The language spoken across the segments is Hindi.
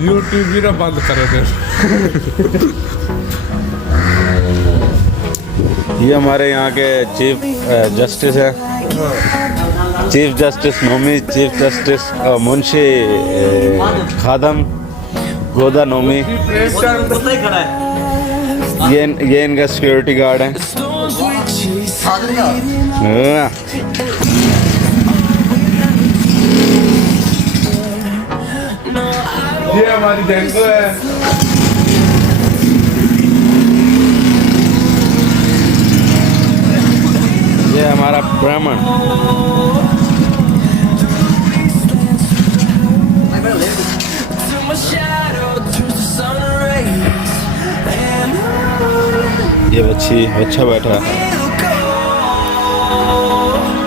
यूट्यूब भी ना बंद करो फिर। ये हमारे यहाँ के चीफ जस्टिस है, चीफ जस्टिस नोमी, चीफ जस्टिस मुंशी खादम गोदा नोमी। ये इनका सिक्योरिटी गार्ड है। ये हमारी जंगो है। ये हमारा ब्राह्मण। ये बच्चा बैठा है,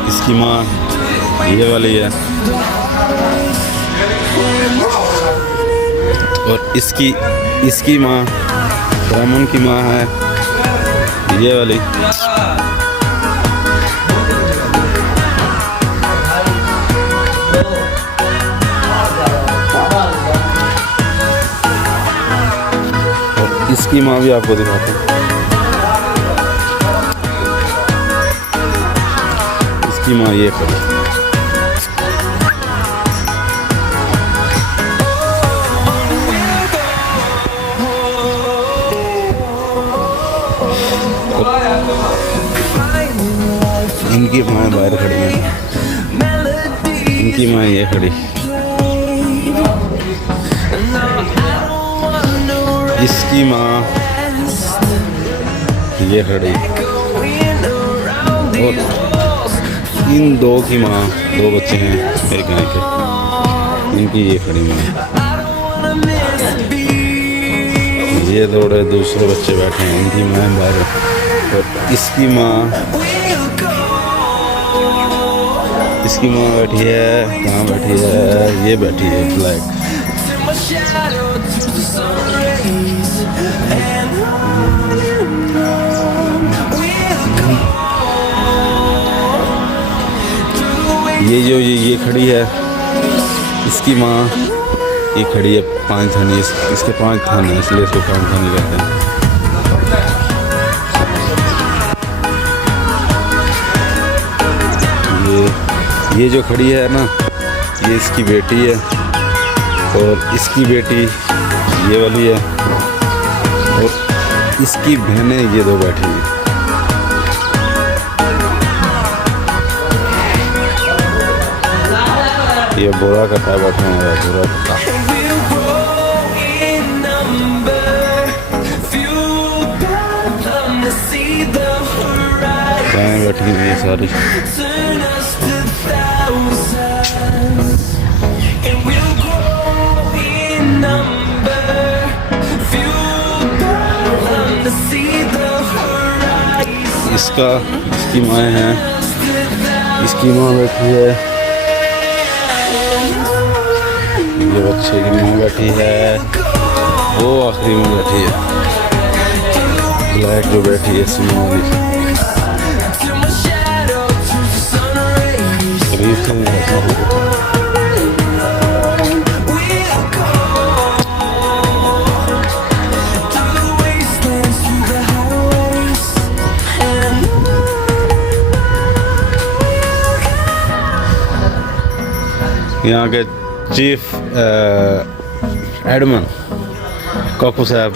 इसकी माँ ये वाली है, और इसकी माँ ब्राह्मण की माँ है ये वाली। और इसकी माँ भी आपको दिखाता हूँ। इसकी माँ ये खड़ी। इनकी माँ बाहर खड़ी है, इनकी माँ ये खड़ी, इसकी माँ ये खड़ी, और इन दो की माँ, दो बच्चे हैं मेरे गाय के, इनकी ये खड़ी माँ। ये थोड़े दूसरे बच्चे बैठे हैं, इनकी माँ बाहर, और इसकी माँ बैठी है, कहाँ बैठी है, ये बैठी है ब्लैक। ये खड़ी है, इसकी माँ ये खड़ी है 5 थाने, इसके 5 थाने, इसलिए इसको 5 थाने कहते हैं। ये जो खड़ी है ना, ये इसकी बेटी है, और इसकी बेटी ये वाली है, और इसकी बहनें ये दो बैठी हैं। ये बोरा कटा बैठा हुआ है, बोरा कटा। बैठी हुई है सारी। इसकी माँ है, इसकी माँ बैठी है, ये बच्चे की माँ बैठी है, वो आखिरी में बैठी है ब्लैक जो बैठी है सिमोनी। यहाँ के चीफ एडमन काकू साहब